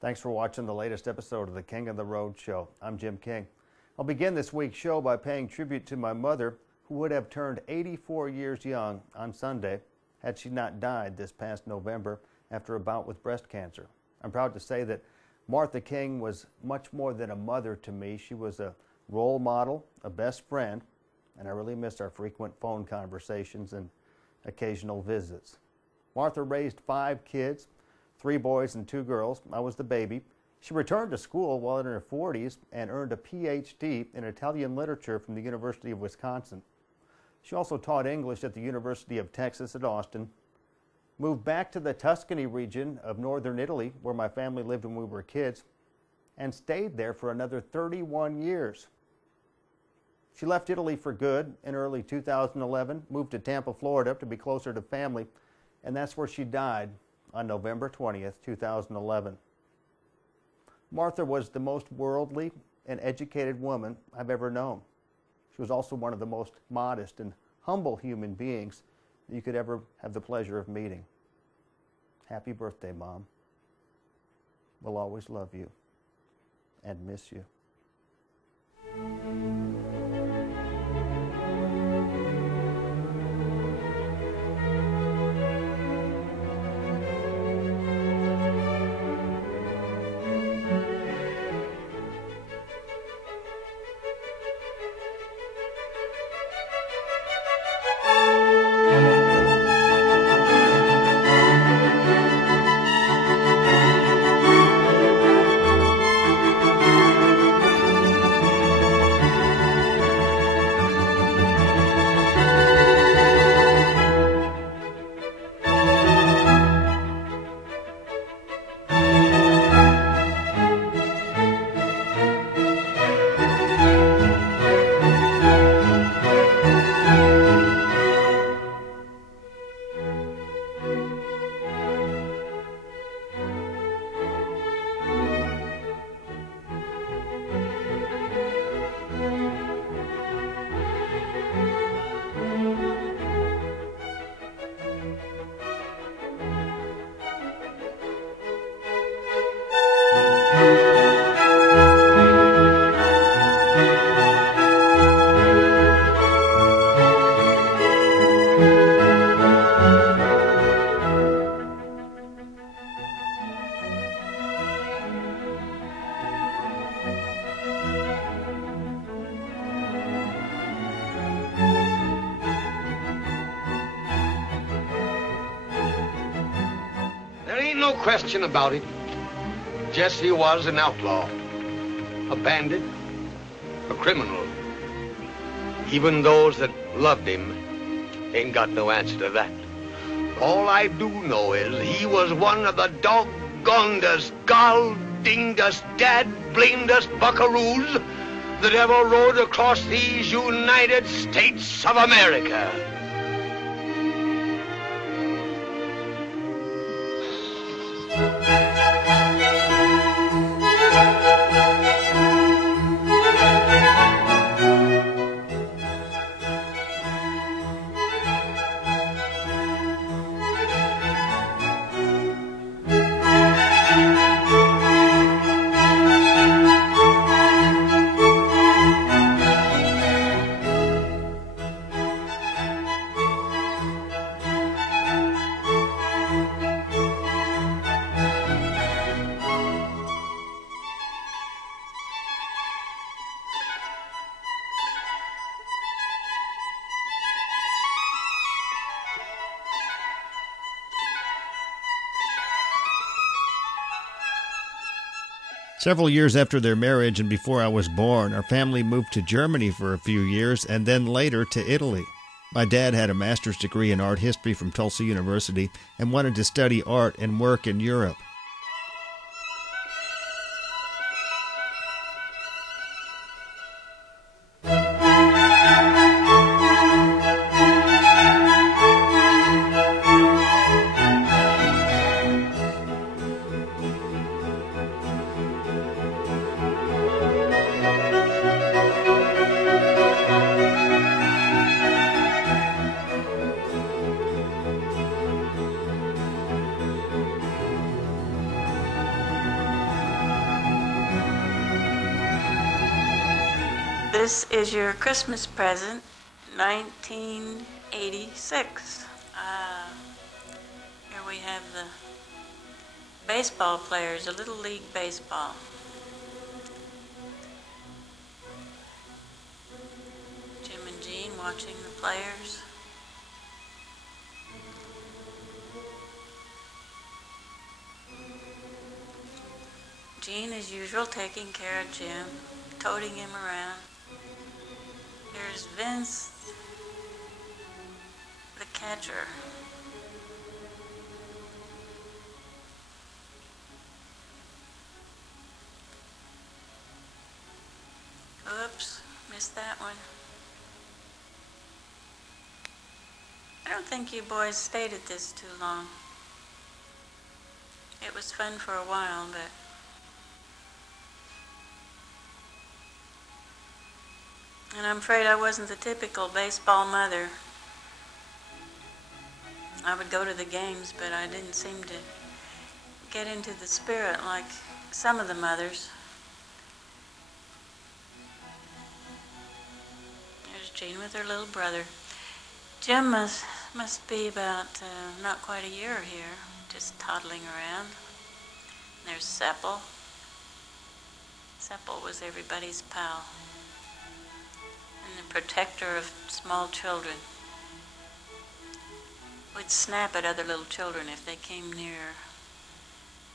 Thanks for watching the latest episode of the King of the Road Show. I'm Jim King. I'll begin this week's show by paying tribute to my mother, who would have turned 84 years young on Sunday had she not died this past November after a bout with breast cancer. I'm proud to say that Martha King was much more than a mother to me. She was a role model, a best friend, and I really miss our frequent phone conversations and occasional visits. Martha raised 5 kids, 3 boys and 2 girls. I was the baby. She returned to school while in her 40s and earned a PhD in Italian literature from the University of Wisconsin. She also taught English at the University of Texas at Austin, moved back to the Tuscany region of northern Italy, where my family lived when we were kids, and stayed there for another 31 years. She left Italy for good in early 2011, moved to Tampa, Florida to be closer to family, and that's where she died on November 20th, 2011. Martha was the most worldly and educated woman I've ever known. She was also one of the most modest and humble human beings that you could ever have the pleasure of meeting. Happy birthday, Mom. We'll always love you and miss you. No question about it. Jesse was an outlaw, a bandit, a criminal. Even those that loved him ain't got no answer to that. All I do know is he was one of the doggonedest, gall-dingedest, dad-blamedest buckaroos that ever rode across these United States of America. Several years after their marriage and before I was born, our family moved to Germany for a few years and then later to Italy. My dad had a master's degree in art history from Tulsa University and wanted to study art and work in Europe. This is your Christmas present, 1986. Here we have the baseball players, a Little League Baseball. Jim and Jean watching the players. Jean, as usual, taking care of Jim, toting him around. Here's Vince, the catcher. Oops, missed that one. I don't think you boys stayed at this too long. It was fun for a while, but and I'm afraid I wasn't the typical baseball mother. I would go to the games, but I didn't seem to get into the spirit like some of the mothers. There's Jean with her little brother. Jim must be about not quite a year here, just toddling around. There's Seppel. Seppel was everybody's pal and the protector of small children. Would snap at other little children if they came near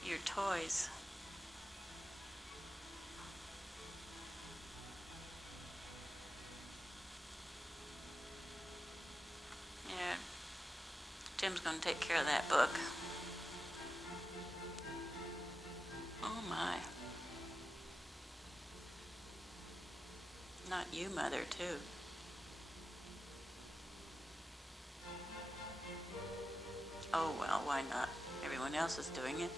your toys. Yeah, Jim's going to take care of that book. Oh my. Not you, Mother, too. Oh, well, why not? Everyone else is doing it.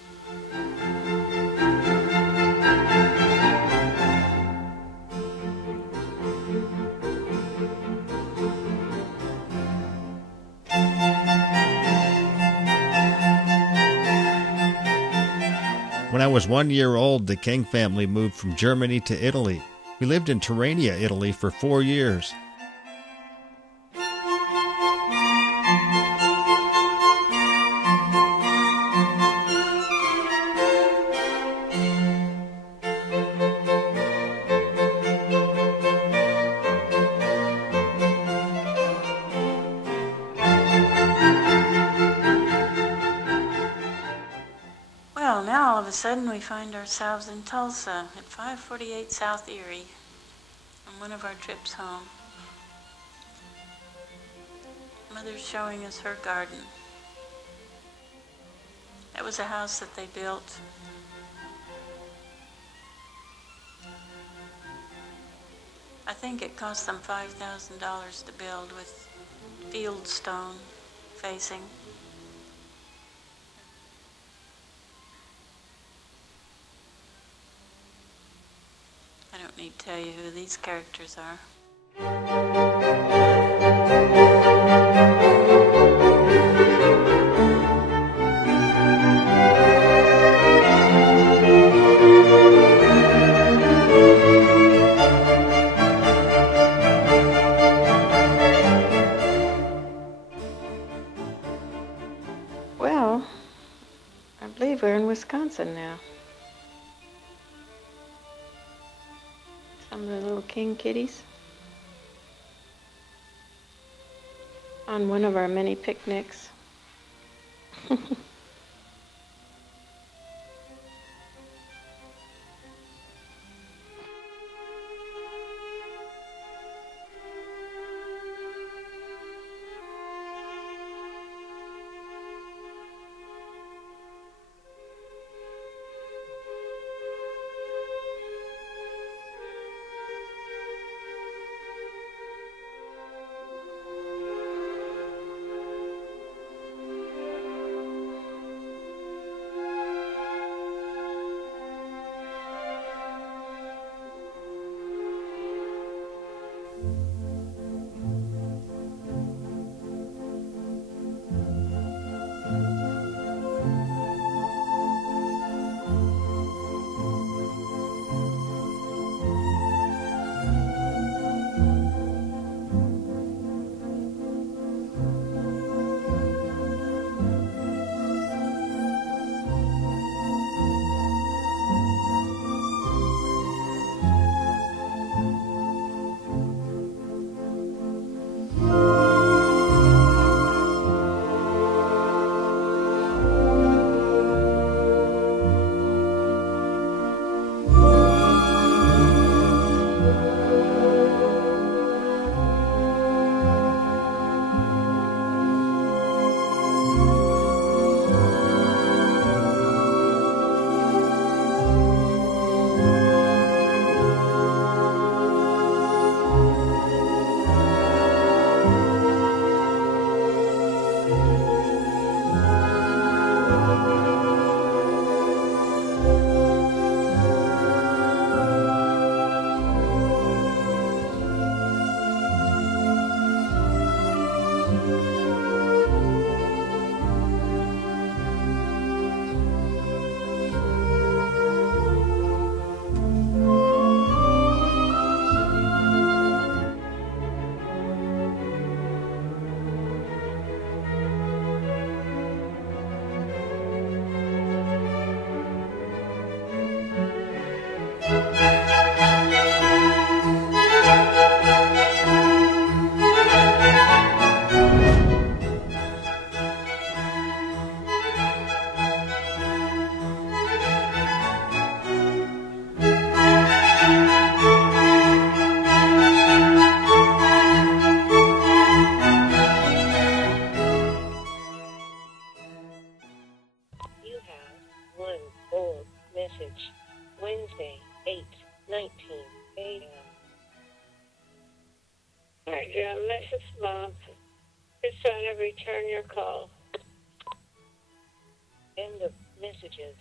When I was 1 year old, the King family moved from Germany to Italy. We lived in Tirrenia, Italy for 4 years. Well, now all of a sudden we find ourselves in Tulsa at 548 South Erie on one of our trips home. Mother's showing us her garden. That was a house that they built. I think it cost them $5,000 to build with field stone facing. I don't need to tell you who these characters are. Well, I believe we're in Wisconsin now. Some of the little king kitties on one of our many picnics. message. Wednesday, 8:19 a.m. Hi, Jim. This is Mom. Just trying to return your call. End of messages.